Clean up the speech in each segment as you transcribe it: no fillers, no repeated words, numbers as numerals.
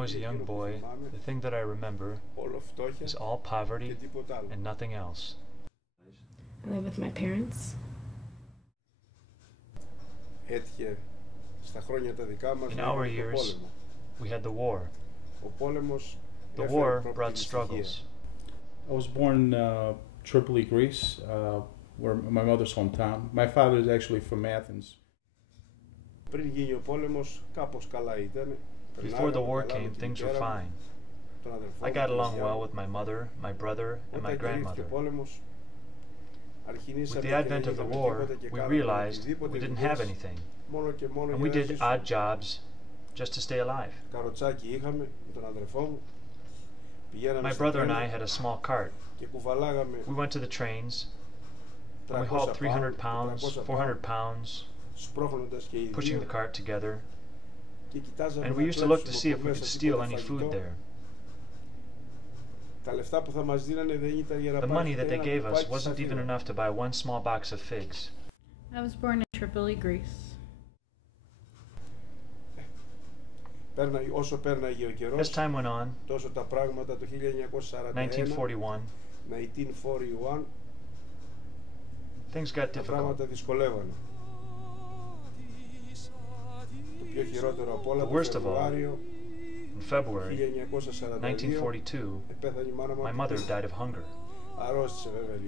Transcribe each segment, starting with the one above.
was a young boy, the thing that I remember is all poverty and nothing else. I live with my parents. In our years, we had the war. The war brought struggles. I was born in Tripoli, Greece, where my mother's hometown. My father is actually from Athens. Before the war came, things were fine. I got along well with my mother, my brother, and my grandmother. With the advent of the war, we realized we didn't have anything, and we did odd jobs just to stay alive. My brother and I had a small cart. We went to the trains, and we hauled 300 pounds, 400 pounds, pushing the cart together, and we used to look to see if we could steal any food there. The money that they gave us wasn't even enough to buy one small box of figs. I was born in Tripoli, Greece. As time went on, 1941, things got difficult. The worst of all, in February 1942, my mother died of hunger.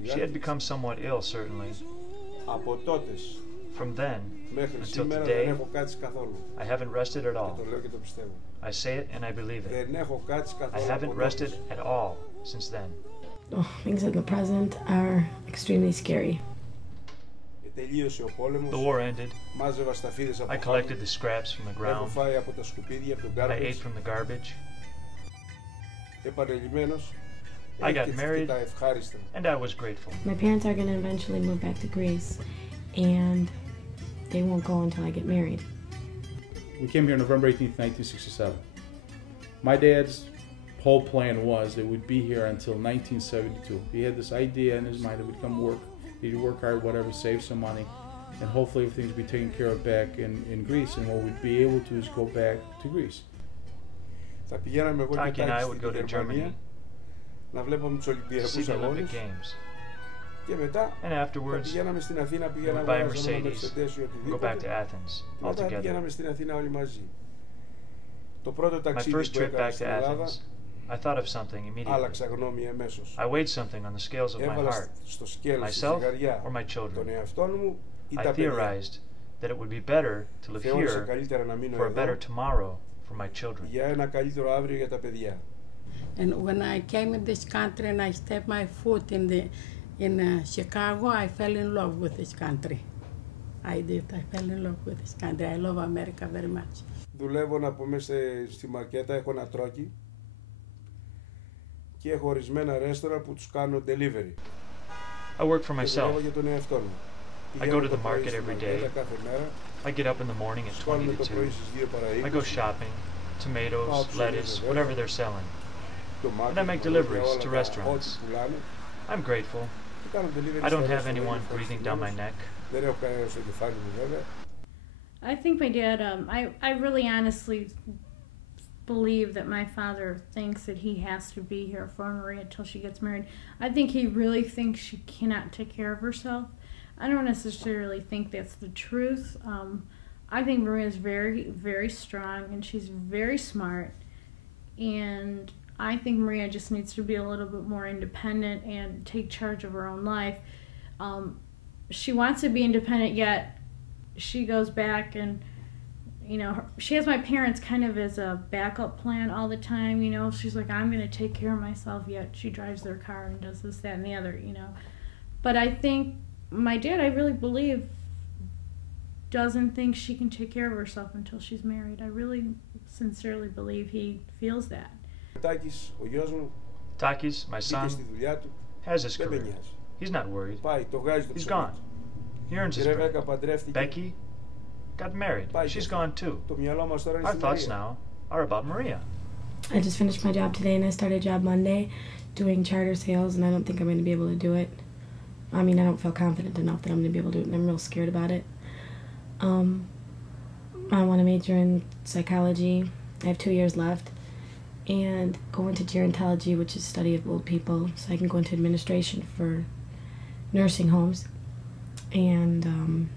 She had become somewhat ill, certainly. From then until today, I haven't rested at all. I say it and I believe it. I haven't rested at all since then. Oh, things in the present are extremely scary. The war ended. I collected the scraps from the ground. I ate from the garbage. I got married, and I was grateful. My parents are going to eventually move back to Greece, and they won't go until I get married. We came here November 18th, 1967. My dad's whole plan was that we'd be here until 1972. He had this idea in his mind that we'd come work. He'd work hard, whatever, save some money, and hopefully everything would be taken care of back in Greece, and what we'd be able to is go back to Greece. Taki and I would go to Germany to see the Olympic Games. And afterwards, we would buy a Mercedes and go back to Athens all together. My first trip back to Athens, I thought of something immediately. I weighed something on the scales of my heart, myself or my children. I theorized that it would be better to live here for a better tomorrow for my children. And when I came in this country and I stepped my foot in Chicago, I fell in love with this country. I did. I fell in love with this country. I love America very much. Δουλεύω να πούμε στη Μαρκέτα, έχω ένα τρόκι και έχω ορισμένα ρέστορα που τους κάνω delivery. I work for myself. I go to the market every day. I get up in the morning at 20 to 2. I go shopping, tomatoes, lettuce, whatever they're selling. And I make deliveries to restaurants. I'm grateful. I don't have anyone breathing down my neck. I think my dad, I really honestly believe that my father thinks that he has to be here for Maria until she gets married. I think he really thinks she cannot take care of herself. I don't necessarily think that's the truth. I think Maria's very, very strong and she's very smart. And I think Maria just needs to be a little bit more independent and take charge of her own life. She wants to be independent, yet she goes back and, you know, she has my parents kind of as a backup plan all the time, you know. She's like, I'm going to take care of myself, yet she drives their car and does this, that, and the other, you know. But I think my dad, I really believe, doesn't think she can take care of herself until she's married. I really sincerely believe he feels that. Takis, my son, has his career. He's not worried. He's gone. He earns his bread. Becky got married. She's gone too. Our thoughts now are about Maria. I just finished my job today and I started a job Monday doing charter sales, and I don't think I'm going to be able to do it. I mean, I don't feel confident enough that I'm going to be able to do it, and I'm real scared about it. I want to major in psychology. I have 2 years left, and go into gerontology, which is study of old people, so I can go into administration for nursing homes. And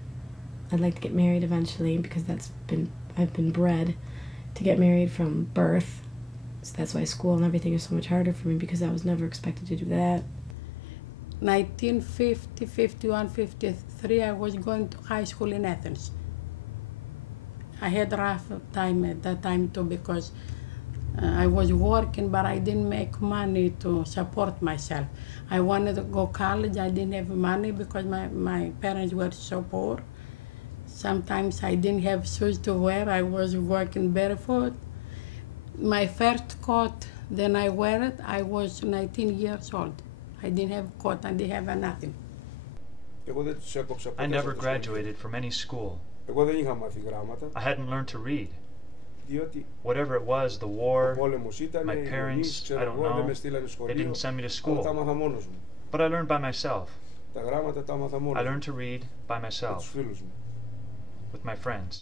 I'd like to get married eventually, because I've been bred to get married from birth. So that's why school and everything is so much harder for me, because I was never expected to do that. 1950, 51, 53, I was going to high school in Athens. I had a rough time at that time too, because I was working, but I didn't make money to support myself. I wanted to go to college. I didn't have money because my parents were so poor. Sometimes I didn't have shoes to wear. I was working barefoot. My first coat, then I wear it, I was 19 years old. I didn't have a coat, I didn't have nothing. I never graduated from any school. I hadn't learned to read. Whatever it was, the war, my parents, I don't know, they didn't send me to school. But I learned by myself. I learned to read by myself, with my friends.